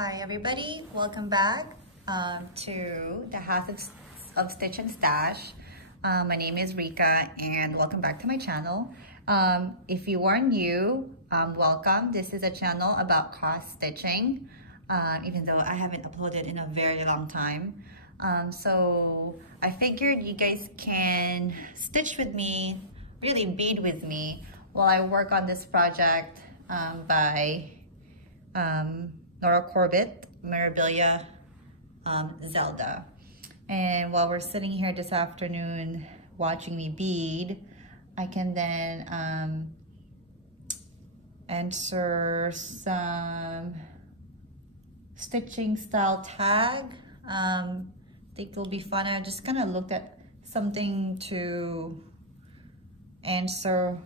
Hi everybody, welcome back to the House of Stitch and Stash. My name is Rika and welcome back to my channel. If you are new, welcome. This is a channel about cross stitching, even though I haven't uploaded in a very long time. So I figured you guys can stitch with me, really bead with me while I work on this project by Nora Corbett, Mirabilia, Zelda. And while we're sitting here this afternoon watching me bead, I can then answer some stitching style tag. I think it'll be fun. I just kind of looked at something to answer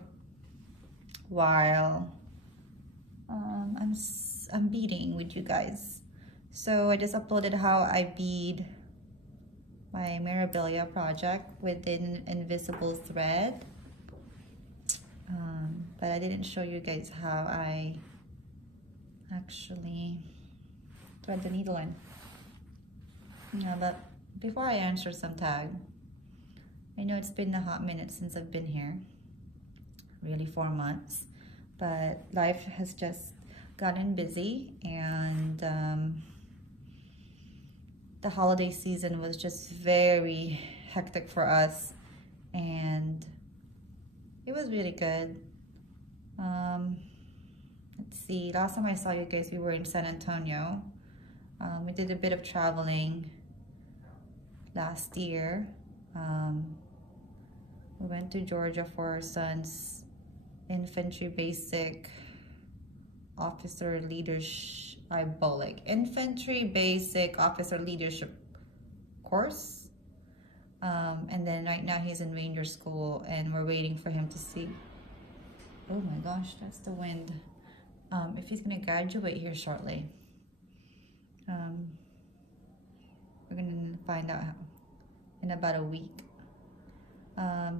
while I'm beading with you guys. So I just uploaded how I bead my Mirabilia project within invisible thread, but I didn't show you guys how I actually thread the needle in. But before I answer some tag, I know it's been a hot minute since I've been here, really 4 months, but life has just gotten busy, and the holiday season was just very hectic for us, and it was really good. Let's see, last time I saw you guys, we were in San Antonio. We did a bit of traveling last year. We went to Georgia for our son's infantry basic officer leadership, infantry basic officer leadership course. And then right now he's in ranger school and we're waiting for him to see. Oh my gosh, that's the wind. If he's gonna graduate here shortly. We're gonna find out in about a week.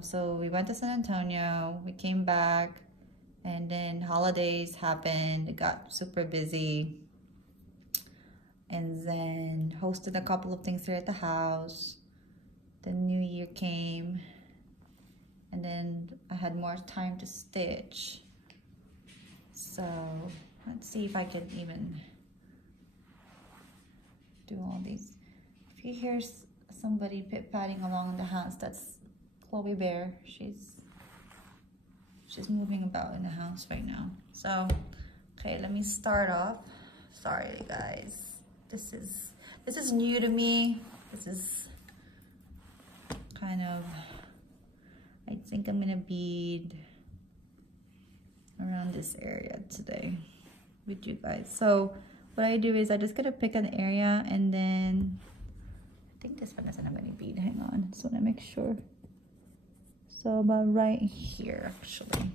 So we went to San Antonio, we came back, and then holidays happened, it got super busy, and then hosted a couple of things here at the house. The new year came, and then I had more time to stitch. So let's see if I can even do all these. If you hear somebody pit-patting along the house, that's Chloe Bear. She's moving about in the house right now. So, okay, let me start off. Sorry guys, this is new to me. This is kind of, I think I'm gonna bead around this area today with you guys. So what I do is I just gotta pick an area, and then I think this one doesn't have any bead. Hang on, just wanna make sure. So about right here actually.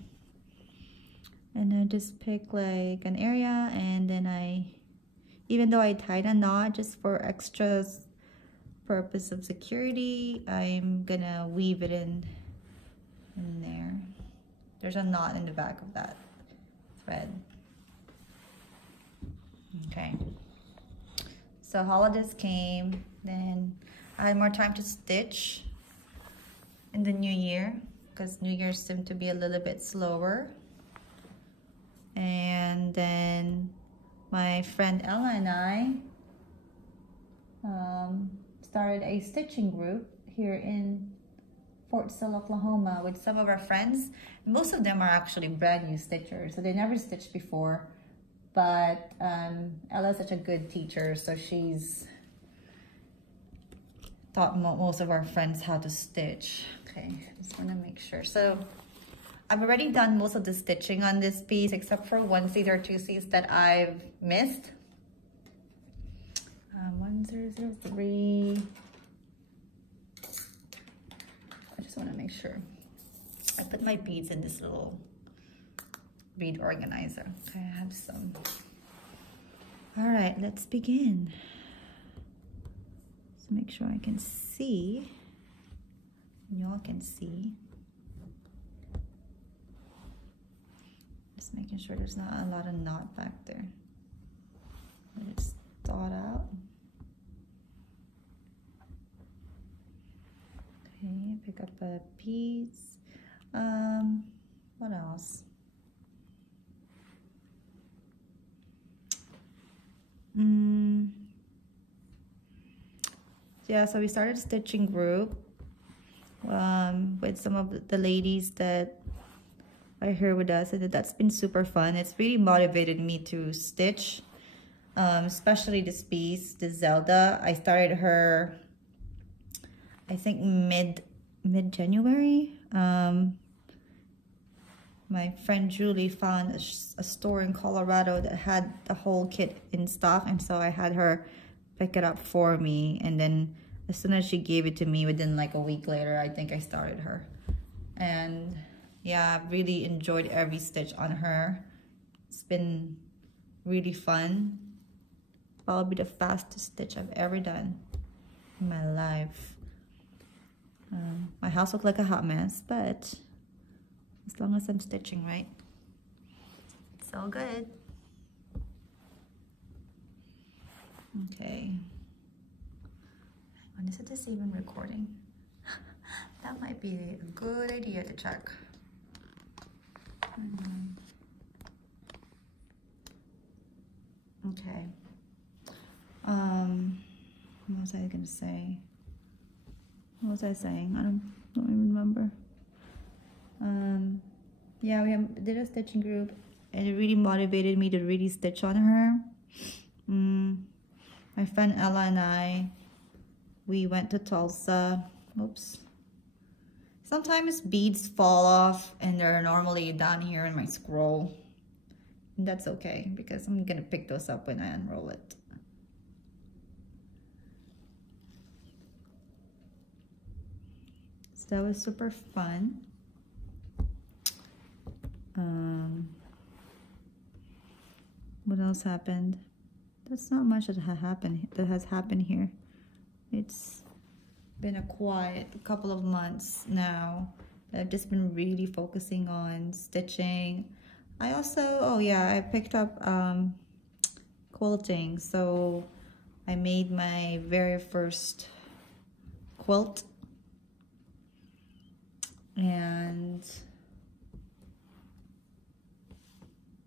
And I just pick like an area, and then even though I tied a knot just for extra purpose of security, I'm gonna weave it in there. There's a knot in the back of that thread. Okay. So holidays came, then I had more time to stitch in the new year, because New Year's seemed to be a little bit slower. And then my friend Ella and I started a stitching group here in Fort Sill, Oklahoma, with some of our friends. Most of them are actually brand new stitchers, so they never stitched before, but Ella's such a good teacher, so she's taught most of our friends how to stitch. Okay, just want to make sure. So I've already done most of the stitching on this piece, except for onesies or twosies that I've missed. 1003. I just want to make sure. I put my beads in this little bead organizer. Okay, I have some. All right, let's begin. Let's make sure I can see. Y'all can see. Just making sure there's not a lot of knot back there. But it's pick up a piece. What else? Yeah, so we started a stitching group with some of the ladies that are here with us, and that's been super fun. It's really motivated me to stitch, especially this piece, the Zelda. I started her, I think mid-January. My friend Julie found a store in Colorado that had the whole kit in stock, and so I had her pick it up for me, and then as soon as she gave it to me, within like a week later, I think I started her. And yeah, I've really enjoyed every stitch on her. It's been really fun. Probably the fastest stitch I've ever done in my life. My house looked like a hot mess, but as long as I'm stitching right, it's all good. Okay. When is this even recording? That might be a good idea to check. Okay. What was I gonna say? What was I saying? I don't even remember. Yeah, we did a stitching group, and it really motivated me to really stitch on her. My friend Ella and I, we went to Tulsa. Oops. Sometimes beads fall off, and they're normally down here in my scroll. And that's okay, because I'm gonna pick those up when I unroll it. So that was super fun. What else happened? That's not much that has happened here. It's been a quiet couple of months now. I've just been really focusing on stitching. I also, oh yeah, I picked up quilting. So I made my very first quilt, and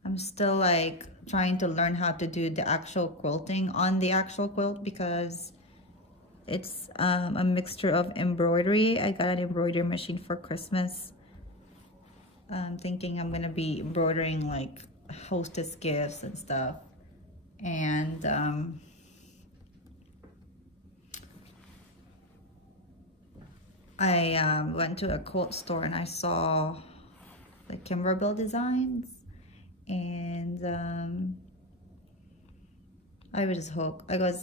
I'm still like trying to learn how to do the actual quilting on the actual quilt, because it's a mixture of embroidery. I got an embroidery machine for Christmas. I'm thinking I'm gonna be embroidering like hostess gifts and stuff. And I went to a quilt store and I saw the Kimberbill designs, and I was just hooked. I got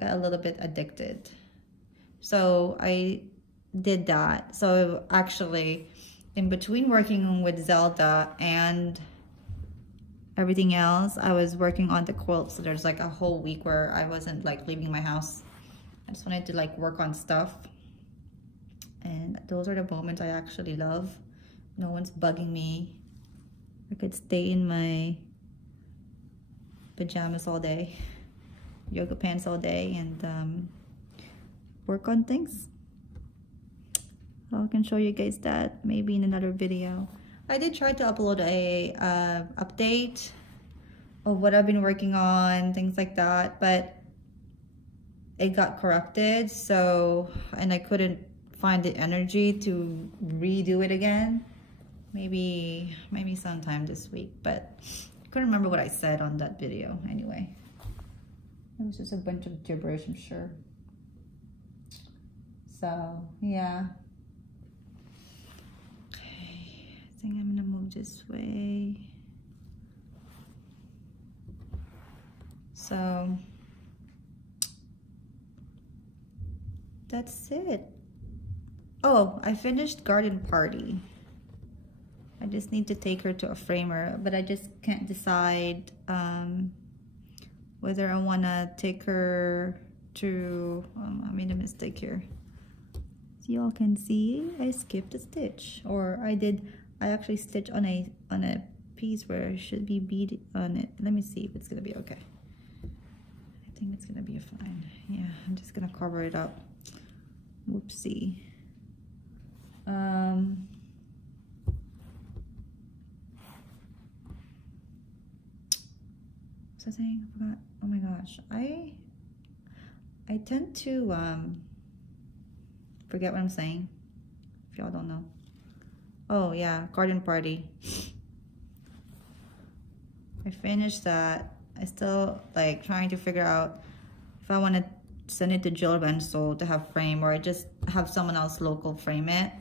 a little bit addicted. So I did that. So actually, in between working with Zelda and everything else, I was working on the quilt. So there's like a whole week where I wasn't like leaving my house. I just wanted to like work on stuff. And those are the moments I actually love. No one's bugging me. I could stay in my pajamas all day, yoga pants all day, and work on things. I can show you guys that maybe in another video. I did try to upload a update of what I've been working on, things like that, but it got corrupted. So, and I couldn't find the energy to redo it again. Maybe sometime this week, but I couldn't remember what I said on that video anyway. It was just a bunch of gibberish, I'm sure. So, yeah. Okay, I think I'm gonna move this way. So, that's it. Oh, I finished Garden Party. I just need to take her to a framer, but I just can't decide whether I want to take her to, I made a mistake here. So y'all can see I skipped a stitch, or I actually stitched on a piece where it should be bead on it. Let me see if it's gonna be okay. I think it's gonna be fine. Yeah, I'm just gonna cover it up. Whoopsie. What's the thing? I forgot. Oh my gosh. I tend to forget what I'm saying. If y'all don't know. Oh yeah, garden party. I finished that. I still like trying to figure out if I want to send it to Jill Benso to have frame, or I just have someone else local frame it.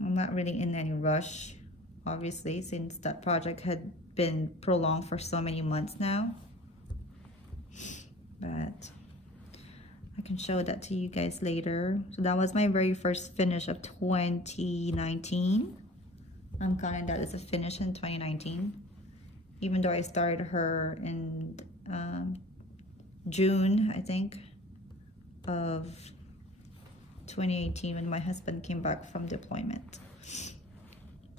I'm not really in any rush, obviously, since that project had been prolonged for so many months now. But I can show that to you guys later. So that was my very first finish of 2019. I'm counting that as a finish in 2019. Even though I started her in June, I think, of 2018 when my husband came back from deployment.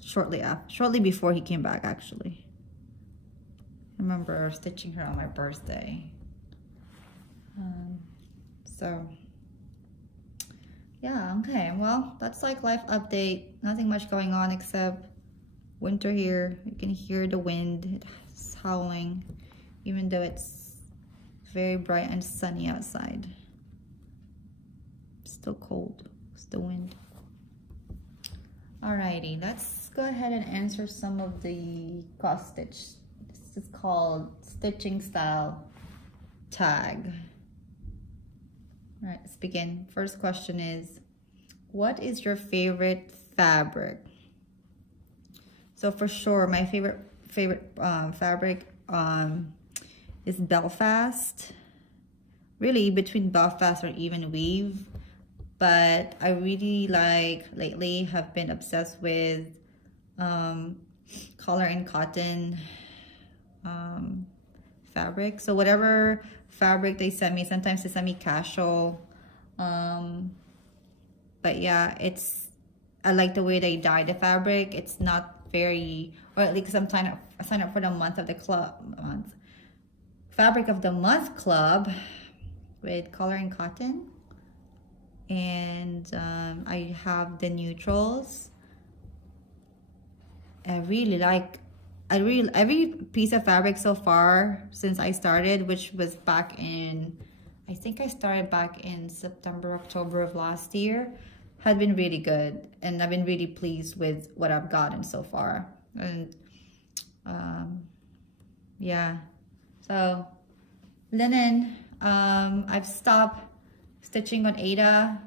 Shortly before he came back, actually. I remember stitching her on my birthday. So yeah, okay, well, that's like life update. Nothing much going on except winter here. You can hear the wind. It's howling, even though it's very bright and sunny outside. It's still cold. It's the wind. Alrighty, let's go ahead and answer some of the cross stitch. This is called stitching style tag. All right, let's begin. First question is, what is your favorite fabric? So for sure, my favorite fabric is Belfast. Really between Belfast or even weave, but I really like lately have been obsessed with color and cotton fabric. So whatever fabric they send me, sometimes they send me casual, but yeah, I like the way they dye the fabric. It's not very, or at least I sign up for the month of the fabric of the month club with color and cotton, and I have the neutrals. I really like every piece of fabric so far since I started, which was back in, I think I started back in September, October of last year, had been really good, and I've been really pleased with what I've gotten so far. And yeah, so linen, I've stopped stitching on Ada.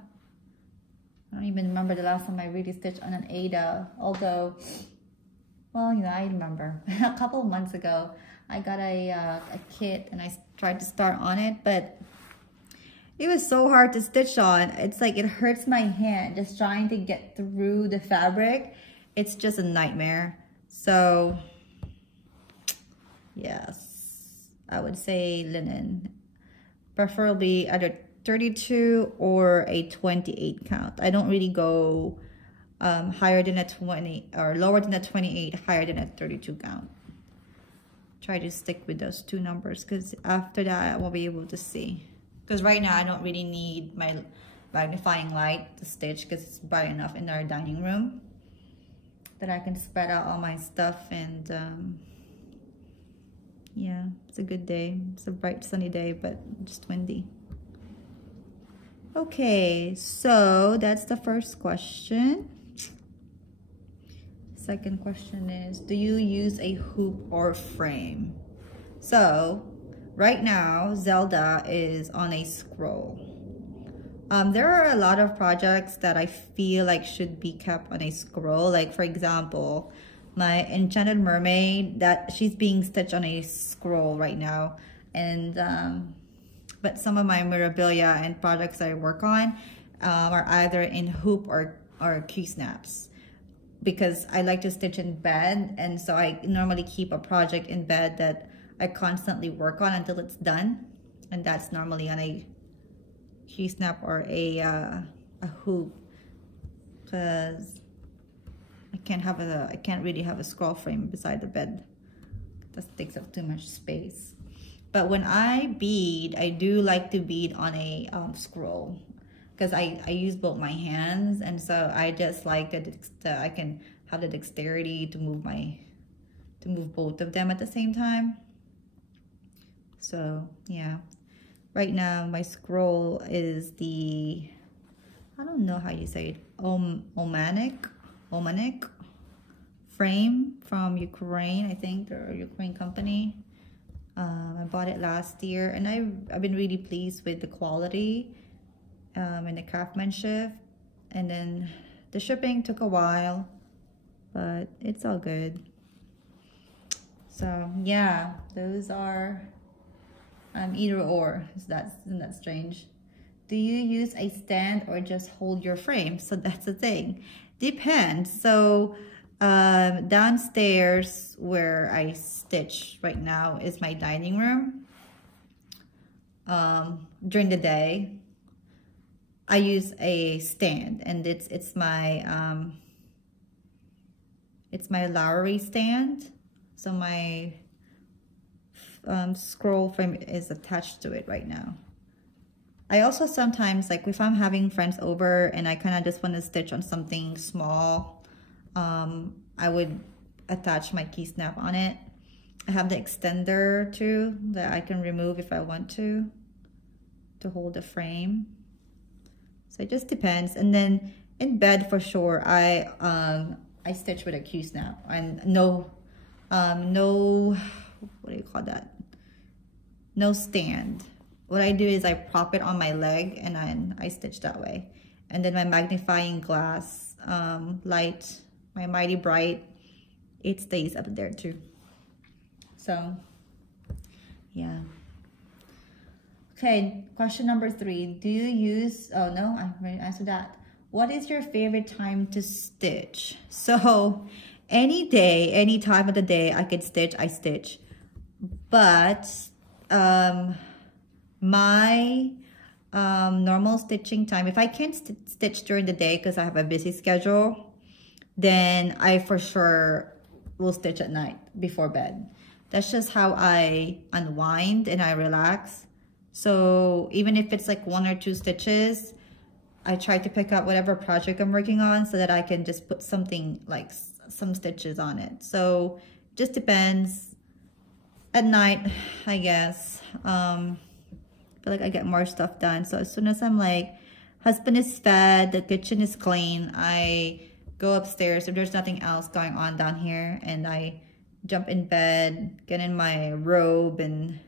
I don't even remember the last time I really stitched on an Ada, although, well, you know, I remember a couple of months ago I got a kit and I tried to start on it, but it was so hard to stitch on. It's like it hurts my hand just trying to get through the fabric. It's just a nightmare. So yes, I would say linen, preferably either 32 or a 28 count. I don't really go higher than a 20 or lower than a 28, higher than a 32 count. Try to stick with those two numbers, because after that I won't be able to see. Because right now I don't really need my magnifying light to stitch, because it's bright enough in our dining room that I can spread out all my stuff. And yeah, it's a good day. It's a bright sunny day, but just windy. Okay, so that's the first question. Second question is, do you use a hoop or frame? So right now, Zelda is on a scroll. There are a lot of projects that I feel like should be kept on a scroll. Like for example, my Enchanted Mermaid, that she's being stitched on a scroll right now. And but some of my memorabilia and projects that I work on are either in hoop or Q-snaps, because I like to stitch in bed, and so I normally keep a project in bed that I constantly work on until it's done, and that's normally on a Q-snap or a hoop, because I can't really have a scroll frame beside the bed. That takes up too much space. But when I bead, I do like to bead on a scroll. because I use both my hands, and so I just like that I can have the dexterity to move both of them at the same time. So yeah, right now my scroll is the, I don't know how you say it, Omanic frame from Ukraine. I think they're a Ukraine company. I bought it last year, and I've been really pleased with the quality and the craftsmanship. And then the shipping took a while, but it's all good. So yeah, those are either or. Isn't that strange? Do you use a stand or just hold your frame? So that's the thing. Depends. So downstairs where I stitch right now is my dining room. During the day, I use a stand, and it's my Lowry stand. So my scroll frame is attached to it right now. I also sometimes, like if I'm having friends over and I kind of just want to stitch on something small, I would attach my key snap on it. I have the extender too that I can remove if I want to hold the frame. So it just depends. And then in bed for sure, I stitch with a key snap, and no, what do you call that? No stand. What I do is I prop it on my leg, and then I stitch that way. And then my magnifying glass light, my Mighty Bright, it stays up there too. So yeah. Okay, question number 3. Do you use, oh no, I already answered that. What is your favorite time to stitch? So any day, any time of the day I could stitch, I stitch. But my normal stitching time, if I can't stitch during the day because I have a busy schedule, then I for sure will stitch at night before bed. That's just how I unwind and I relax. So even if it's like 1 or 2 stitches, I try to pick up whatever project I'm working on so that I can just put something like some stitches on it. So just depends. At night, I guess, I feel like I get more stuff done. So as soon as I'm like, husband is fed, the kitchen is clean, I go upstairs if there's nothing else going on down here, and I jump in bed, get in my robe and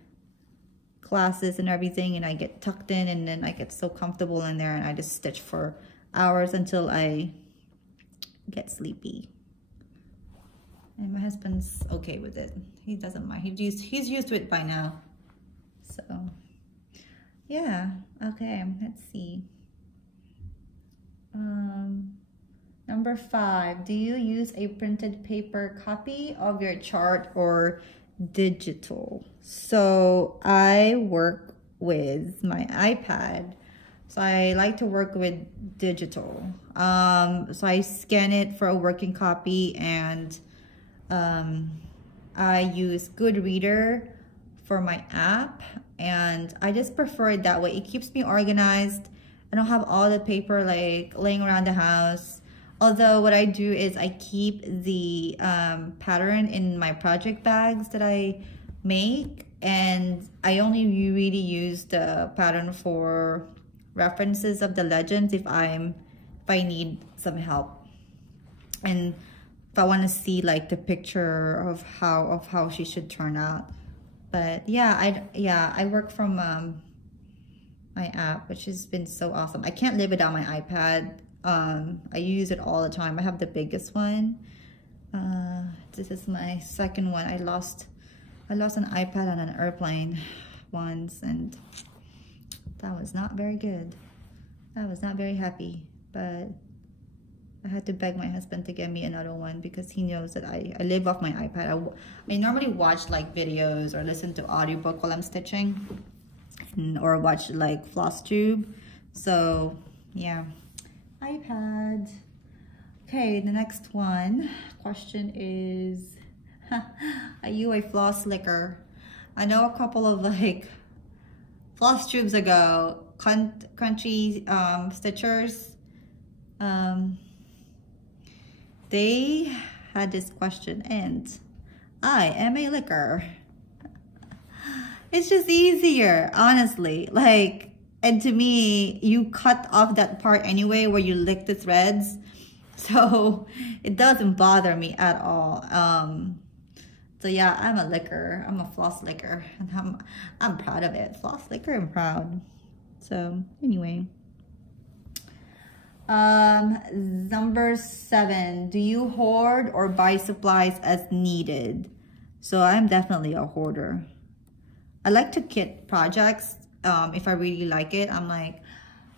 glasses and everything, and I get tucked in, and then I get so comfortable in there, and I just stitch for hours until I get sleepy. And my husband's okay with it. He doesn't mind. He's used to it by now. So yeah, okay, let's see. Number 5, do you use a printed paper copy of your chart or digital? So I work with my iPad, so I like to work with digital. So I scan it for a working copy, and I use Goodreader for my app, and I just prefer it that way. It keeps me organized. I don't have all the paper like laying around the house. Although what I do is I keep the pattern in my project bags that I make, and I only really use the pattern for references of the legends if I need some help, and if I want to see like the picture of how she should turn out. But yeah, I work from my app, which has been so awesome. I can't live without my iPad. I use it all the time. I have the biggest one. This is my second one. I lost an iPad on an airplane once, and that was not very good. I was not very happy, but I had to beg my husband to get me another one because he knows that I live off my iPad. I normally watch like videos or listen to audiobook while I'm stitching, or watch like Flosstube. So yeah, iPad. Okay, the next question is, are you a floss licker? I know a couple of like floss tubes ago, Crunchy Stitchers, they had this question, and I am a licker. It's just easier, honestly. Like, and to me, you cut off that part anyway where you lick the threads. So it doesn't bother me at all. So yeah, I'm a licker. I'm a floss licker. And I'm proud of it. Floss licker, I'm proud. So anyway. Number 7, do you hoard or buy supplies as needed? So I'm definitely a hoarder. I like to kit projects. If I really like it, I'm like,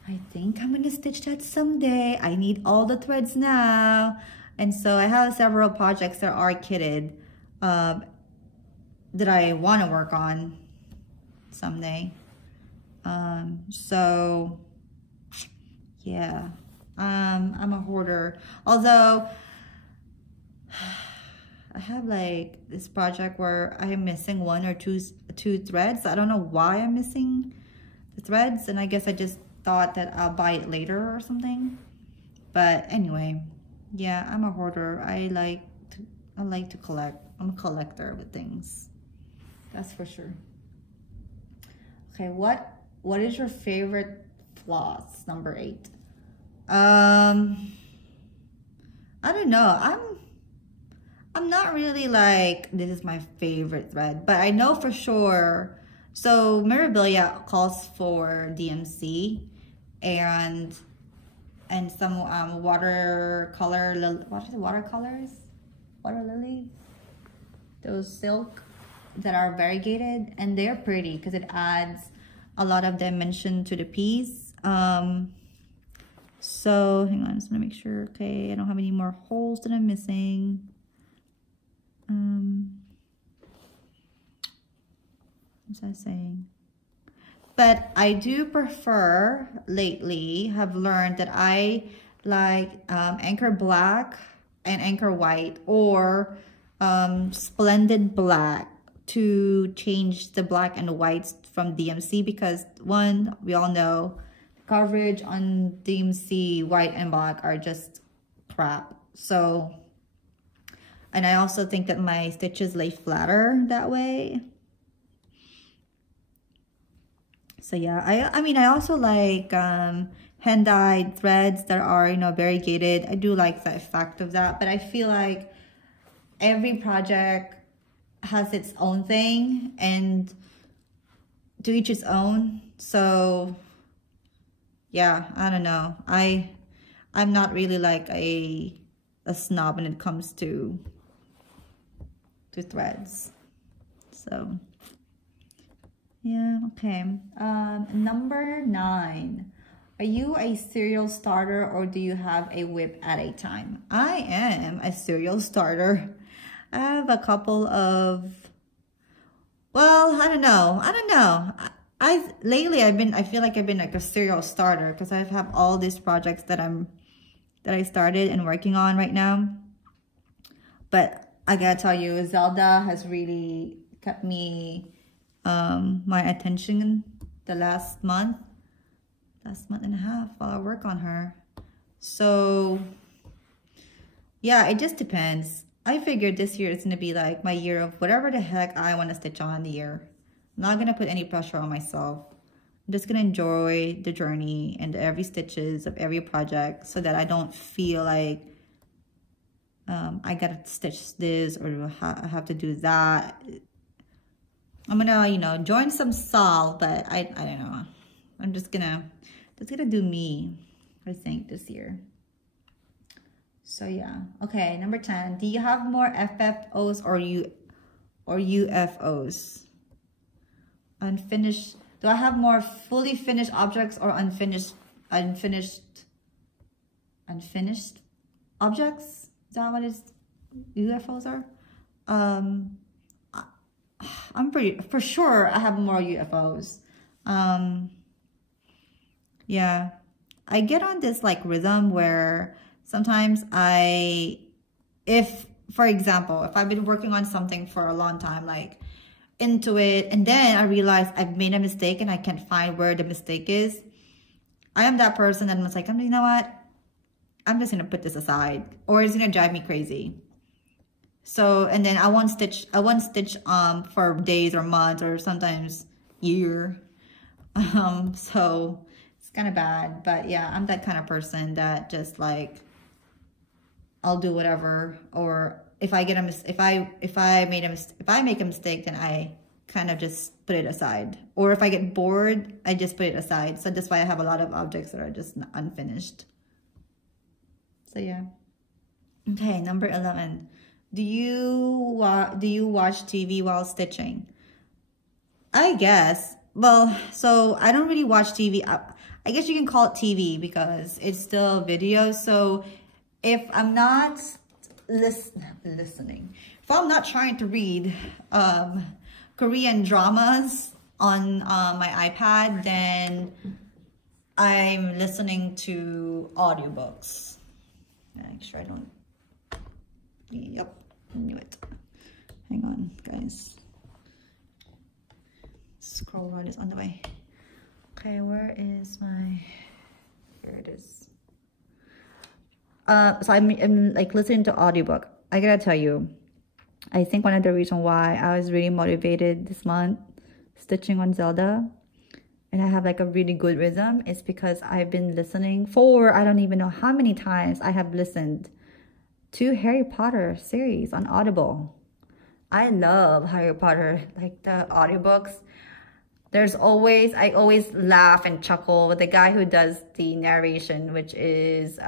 I think I'm gonna stitch that someday. I need all the threads now. And so I have several projects that are kitted that I want to work on someday. So yeah, I'm a hoarder. Although I have like this project where I am missing 1 or 2 threads. I don't know why I'm missing the threads, and I guess I just thought that I'll buy it later or something. But anyway, yeah, I'm a hoarder. I like to collect. I'm a collector with things. That's for sure. Okay, what is your favorite floss? Number 8. I don't know. I'm not really like, this is my favorite thread, but I know for sure. So Mirabilia calls for DMC and some watercolor, what are the watercolors? Water lilies? Those silk that are variegated, and they're pretty because it adds a lot of dimension to the piece. So hang on, I just want to make sure. Okay, I don't have any more holes that I'm missing. What's that saying? But I do prefer, lately, have learned that I like Anchor Black and Anchor White, or Splendid Black, to change the black and the whites from DMC, because one, we all know coverage on DMC white and black are just crap. So, and I also think that my stitches lay flatter that way. So yeah, I mean, I also like hand-dyed threads that are, you know, variegated. I do like the effect of that, but I feel like every project has its own thing, and to each its own. So yeah, I don't know. I'm not really like a snob when it comes to threads. So yeah, okay. Number 9. Are you a serial starter, or do you have a whip at a time? I am a serial starter. I have a couple of, well, I don't know. Lately I feel like I've been like a serial starter, because I have all these projects that I started and working on right now. But I gotta tell you, Zelda has really kept me my attention the last month and a half while I work on her. So yeah, it just depends. I figured this year is gonna be like my year of whatever the heck I want to stitch on the year. I'm not gonna put any pressure on myself. I'm just gonna enjoy the journey and every stitches of every project, so that I don't feel like I gotta stitch this or I have to do that. I'm gonna, you know, join some solve, but I don't know. I'm just gonna do me, I think, this year. So yeah, okay. Number 10. Do you have more FFOs or UFOs? Unfinished. Do I have more fully finished objects or unfinished objects? Is that what UFOs are? I'm pretty for sure I have more UFOs. Yeah, I get on this like rhythm where sometimes for example, if I've been working on something for a long time, like into it, and then I realize I've made a mistake and I can't find where the mistake is, I am that person that was like, you know what? I'm just gonna put this aside, or it's gonna drive me crazy. So, and then I won't stitch for days or months or sometimes year. So it's kind of bad, but yeah, I'm that kind of person that just like, I'll do whatever, or if I get a if I make a mistake, then I kind of just put it aside. Or if I get bored, I just put it aside. So that's why I have a lot of objects that are just unfinished. So yeah. Okay, number 11. Do you watch TV while stitching? I guess. Well, so I don't really watch TV. I guess you can call it TV because it's still video. So if I'm not listening, if I'm not trying to read Korean dramas on my iPad, then I'm listening to audiobooks. Make sure I don't. Yep, I knew it. Hang on, guys. Scroll rod is on the way. Okay, where is my? Here it is. So I'm like listening to audiobook. I gotta tell you, I think one of the reasons why I was really motivated this month stitching on Zelda, and I have like a really good rhythm, is because I've been listening for, I don't even know how many times I have listened to Harry Potter series on Audible. I love Harry Potter, like the audiobooks. I always laugh and chuckle with the guy who does the narration, which is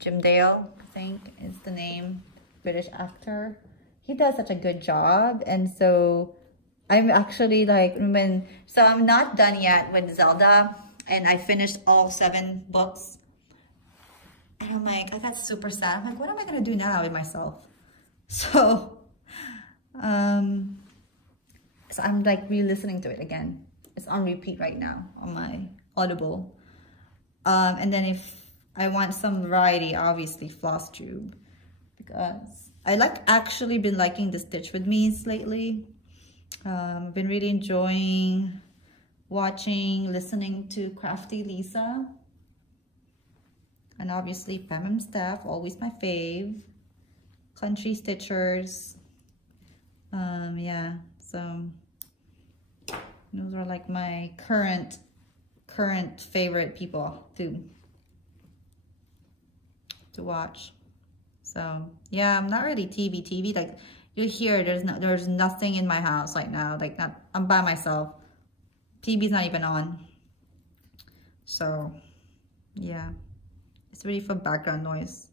Jim Dale, I think is the name, British actor. He does such a good job. And so I'm actually like, so I'm not done yet with Zelda, and I finished all 7 books. And I'm like, I got super sad. I'm like, what am I gonna do now with myself? So, so I'm like re-listening to it again. It's on repeat right now on my Audible. And then if I want some variety, obviously Flosstube, because I actually been liking the Stitch With Me's lately. I've been really enjoying listening to Crafty Lisa. And obviously Pam Staff, always my fave. Country Stitchers. Yeah, so those are like my current favorite people to watch. So yeah, I'm not really TV. Like you hear, there's nothing in my house right now. Like I'm by myself. TV's not even on. So yeah, it's really for background noise.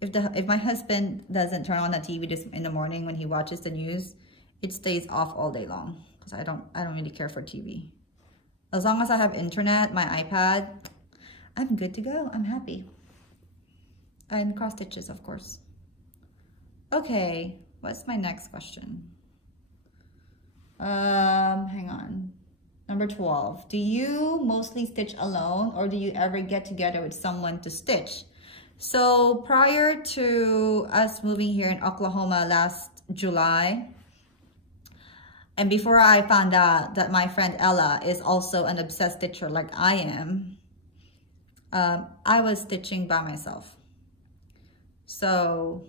If my husband doesn't turn on the TV just in the morning when he watches the news, it stays off all day long because I don't really care for TV. As long as I have internet, my iPad, I'm good to go. I'm happy. And cross stitches, of course. Okay, what's my next question? Hang on. Number 12. Do you mostly stitch alone, or do you ever get together with someone to stitch? So prior to us moving here in Oklahoma last July, and before I found out that my friend Ella is also an obsessed stitcher like I am, I was stitching by myself. So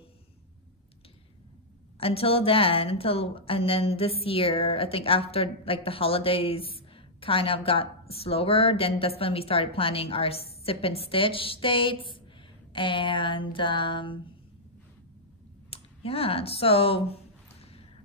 and then this year, I think after like the holidays kind of got slower, then that's when we started planning our sip and stitch dates. And yeah, so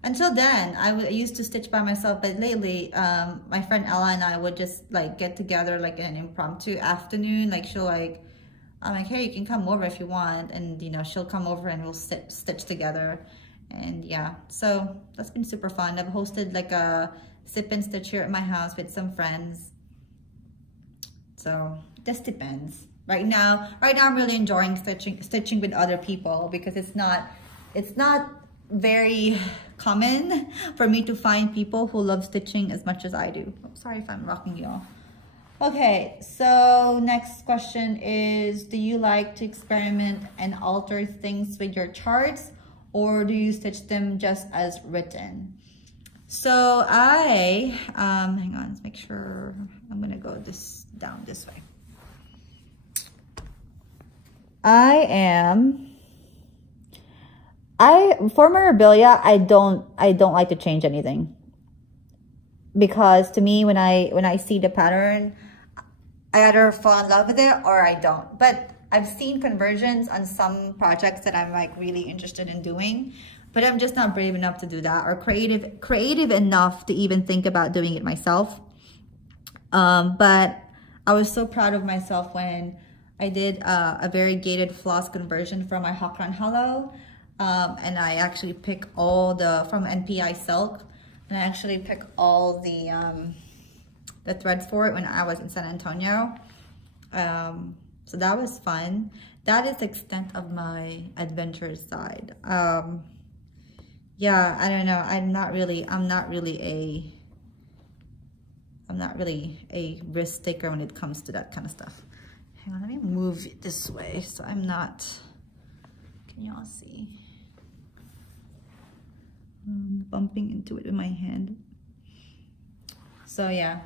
until then I used to stitch by myself, but lately my friend Ella and I would just like get together like in an impromptu afternoon. Like I'm like, hey, you can come over if you want, and you know, she'll come over and we'll stitch together. And yeah, so that's been super fun. I've hosted like a sip and stitch here at my house with some friends. So just depends. Right now I'm really enjoying stitching with other people, because it's not very common for me to find people who love stitching as much as I do. Oh, sorry if I'm rocking you all. Okay, so next question is, do you like to experiment and alter things with your charts, or do you stitch them just as written? So I, hang on, let's make sure. I'm gonna go down this way. For memorabilia, I don't like to change anything. Because to me, when I see the pattern, I either fall in love with it or I don't. But I've seen conversions on some projects that I'm like really interested in doing, but I'm just not brave enough to do that, or creative enough to even think about doing it myself. But I was so proud of myself when I did a variegated floss conversion from my Hakran Hollow, and I actually pick all from NPI Silk, and I actually pick all the threads for it when I was in San Antonio. So that was fun. That is the extent of my adventure side. Yeah, I don't know. I'm not really a risk taker when it comes to that kind of stuff. Hang on, let me move it this way so I'm not, can y'all see? Bumping into it with my hand. So yeah,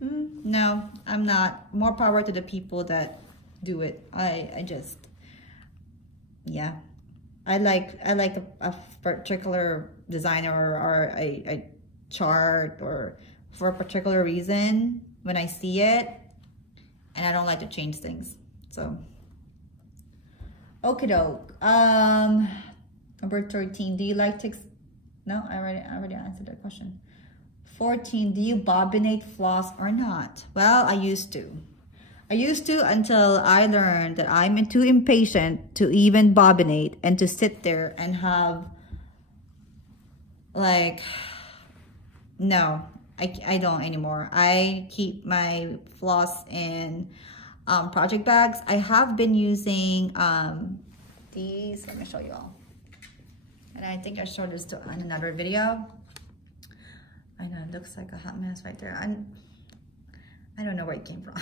no, I'm not. More power to the people that do it. I just, yeah. I like a particular designer or a chart, or for a particular reason when I see it, and I don't like to change things. So, okie doke. Number 13, do you like to, no, I already answered that question. 14, do you bobbinate floss or not? Well, I used to. Until I learned that I'm too impatient to even bobbinate and to sit there and have, like, no, I don't anymore. I keep my floss in project bags. I have been using these, let me show you all. And I think I showed this in another video. I know, it looks like a hot mess right there. I don't know where it came from.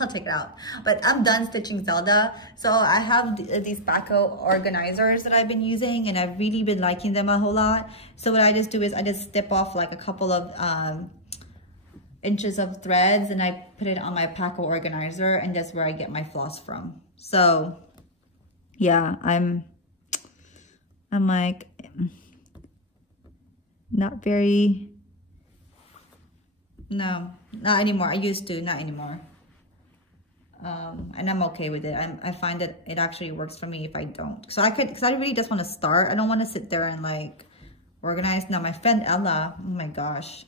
I'll take it out. But I'm done stitching Zelda. So I have these Paco organizers that I've been using, and I've really been liking them a whole lot. So what I just do is I just snip off like a couple of inches of threads, and I put it on my Paco organizer, and that's where I get my floss from. So yeah, I'm like not very, no, not anymore. I used to, not anymore. And I'm okay with it. I find that it actually works for me if I don't. Because I really just want to start. I don't want to sit there and like organize. Now my friend Ella, oh my gosh,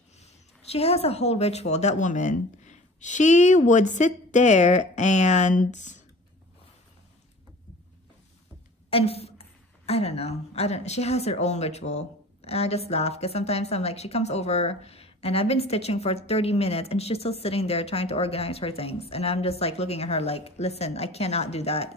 she has a whole ritual. That woman, she would sit there and I don't know. She has her own ritual. And I just laugh because sometimes I'm like, she comes over and I've been stitching for 30 minutes and she's still sitting there trying to organize her things. And I'm just like looking at her like, listen, I cannot do that.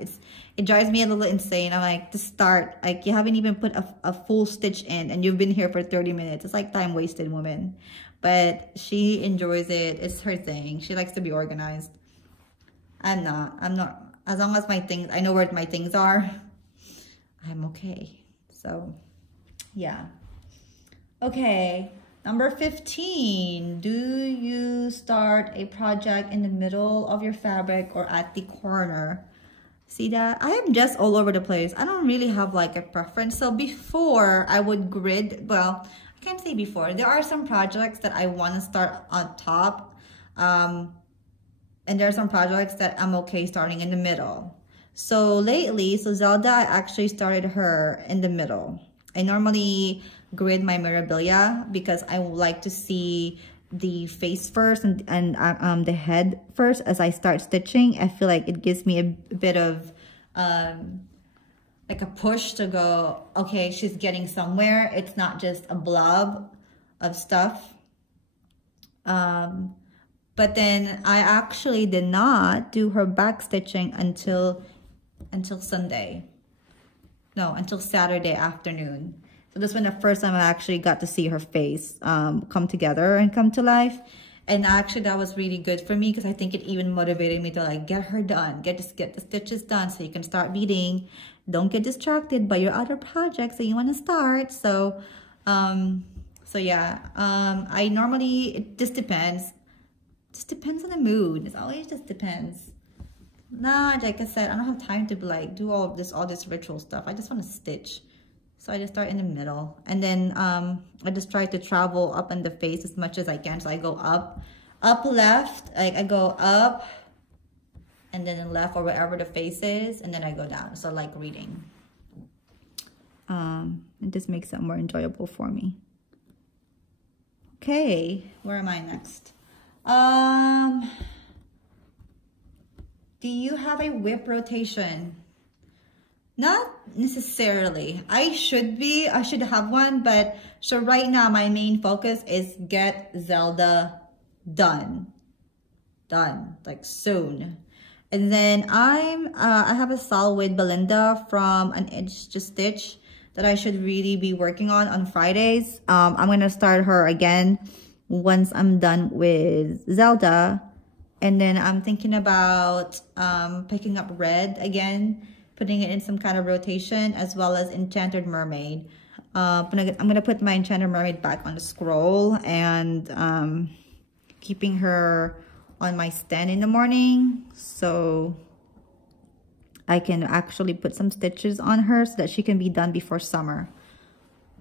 It drives me a little insane. I'm like, to start, like you haven't even put a full stitch in and you've been here for 30 minutes. It's like time wasted, woman. But she enjoys it. It's her thing. She likes to be organized. I'm not. As long as I know where my things are, I'm okay. So yeah. Okay. Number 15, do you start a project in the middle of your fabric or at the corner? See that? I am just all over the place. I don't really have like a preference. So before I would grid, well, I can't say before. There are some projects that I want to start on top. And there are some projects that I'm okay starting in the middle. So lately, Zelda, I actually started her in the middle. I normally grid my memorabilia because I like to see the face first and the head first as I start stitching. I feel like it gives me a bit of like a push to go, okay, she's getting somewhere. It's not just a blob of stuff. But then I actually did not do her back stitching until Sunday. No, until Saturday afternoon. So this was the first time I actually got to see her face come together and come to life. And actually that was really good for me because I think it even motivated me to like get her done, get the stitches done so you can start beading. Don't get distracted by your other projects that you want to start. So So yeah, I normally, it just depends. Just depends on the mood. It always just depends. Nah, like I said, I don't have time to like do all this ritual stuff. I just want to stitch. So I just start in the middle. And then I just try to travel up in the face as much as I can. So I go up left, like I go up and then left or wherever the face is, and then I go down. So like reading. It just makes it more enjoyable for me. Okay, where am I next? Do you have a whip rotation? Not necessarily. I should have one, but so right now my main focus is get Zelda done, like soon. And then I have a style with Belinda from An Edge to Stitch that I should really be working on Fridays. I'm gonna start her again once I'm done with Zelda. And then I'm thinking about picking up Red again, putting it in some kind of rotation, as well as Enchanted Mermaid. I'm gonna put my Enchanted Mermaid back on the scroll and keeping her on my stand in the morning, so I can actually put some stitches on her so that she can be done before summer.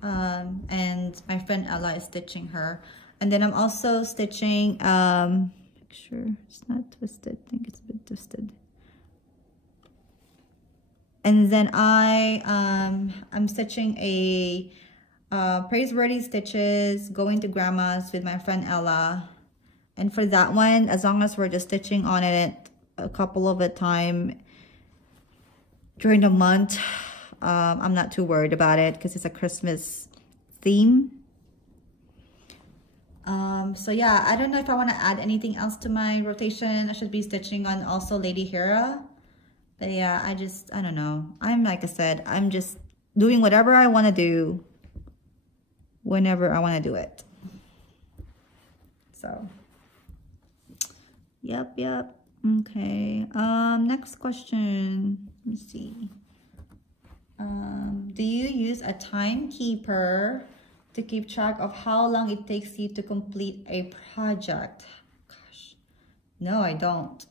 And my friend Ella is stitching her. And then I'm also stitching, make sure it's not twisted. I think it's a bit twisted. And then I'm stitching a Praiseworthy Stitches, Going to Grandma's with my friend Ella. And for that one, as long as we're just stitching on it a couple of a time during the month, I'm not too worried about it because it's a Christmas theme. So yeah, I don't know if I want to add anything else to my rotation. I should be stitching on also Lady Hera. But yeah, I don't know. Like I said, I'm just doing whatever I want to do whenever I want to do it. So, yep. Okay, next question. Let's see. Do you use a timekeeper to keep track of how long it takes you to complete a project? Gosh, no, I don't.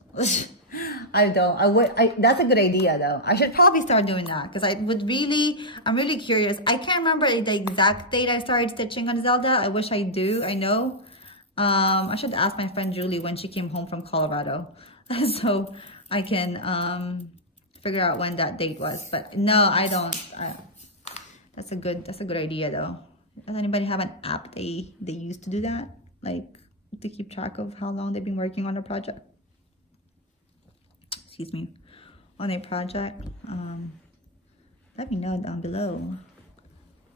I don't. That's a good idea though. I should probably start doing that because I'm really curious. I can't remember the exact date I started stitching on Zelda. I wish I do. I know. I should ask my friend Julie when she came home from Colorado, so I can figure out when that date was. But no, I don't. That's a good idea though. Does anybody have an app they use to do that, like to keep track of how long they've been working on a project? Excuse me, on a project. Let me know down below.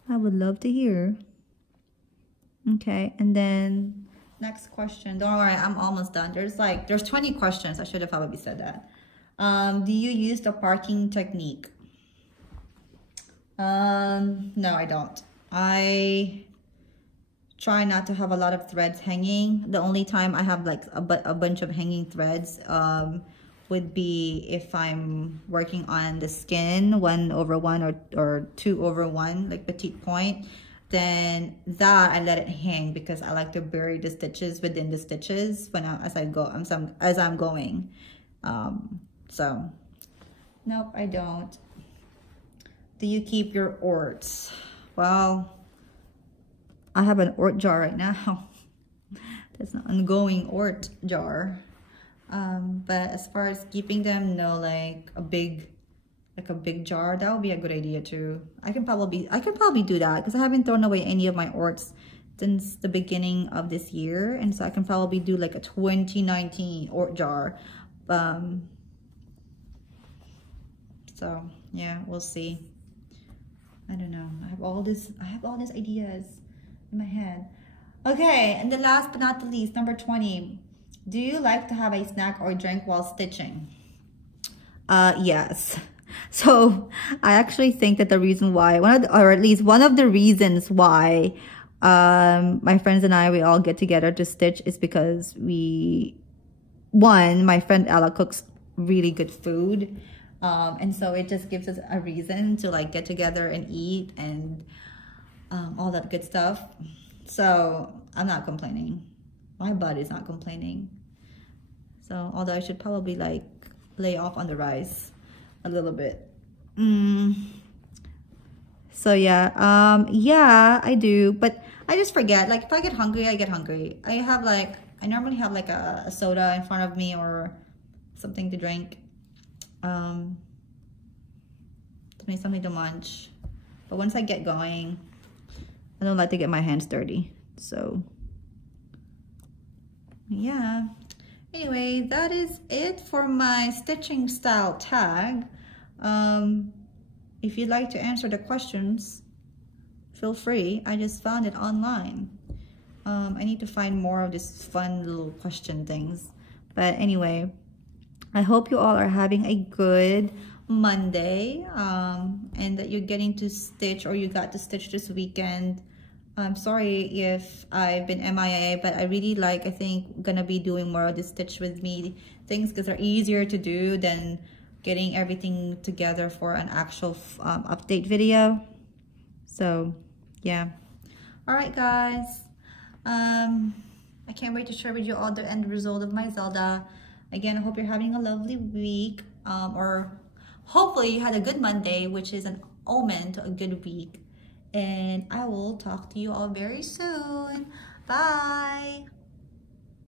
I would love to hear. Okay, and then next question. Don't worry, I'm almost done. There's 20 questions. I should have probably said that. Do you use the parking technique? No, I don't. I try not to have a lot of threads hanging. The only time I have like a bunch of hanging threads would be if I'm working on the skin 1/1 or 2/1, like petite point. Then that I let it hang because I like to bury the stitches within the stitches as I'm going. So nope, I don't. Do you keep your orts? Well, I have an ort jar right now. That's an ongoing ort jar. But as far as keeping them, no, like a big jar, that would be a good idea too. I could probably do that because I haven't thrown away any of my orts since the beginning of this year, and so I can probably do like a 2019 ort jar. So yeah, we'll see. I don't know. I have all these ideas in my head. Okay, and the last but not the least, number 20. Do you like to have a snack or drink while stitching? Yes. So I actually think that the reason why, or at least one of the reasons why my friends and we all get together to stitch is because my friend Ella cooks really good food. And so it just gives us a reason to like get together and eat and all that good stuff. So I'm not complaining. My body's not complaining. So although I should probably like lay off on the rice a little bit. So yeah, yeah, I do, but I just forget. Like if I get hungry, I get hungry. I normally have like a soda in front of me or something to drink. To make something to munch. But once I get going, I don't like to get my hands dirty. So yeah. Anyway, that is it for my stitching style tag. If you'd like to answer the questions, feel free. I just found it online. I need to find more of these fun little question things. But anyway, I hope you all are having a good Monday, and that you're getting to stitch, or you got to stitch this weekend. I'm sorry if I've been MIA, but I really I think gonna be doing more of the stitch with me things, because they're easier to do than getting everything together for an actual update video. So yeah. All right, guys. I can't wait to share with you all the end result of my Zelda. Again, I hope you're having a lovely week, or hopefully you had a good Monday, which is an omen to a good week. And I will talk to you all very soon. Bye.